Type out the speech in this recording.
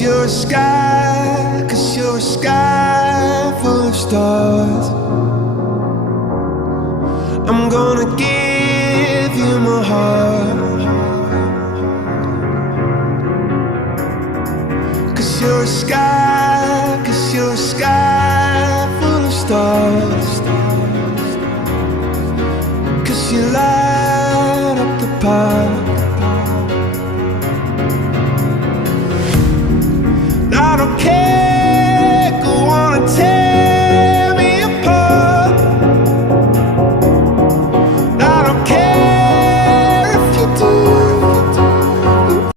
you're a sky, 'cause you're a sky full of stars. I'm gonna give you my heart, 'cause you're a sky, 'cause you're a sky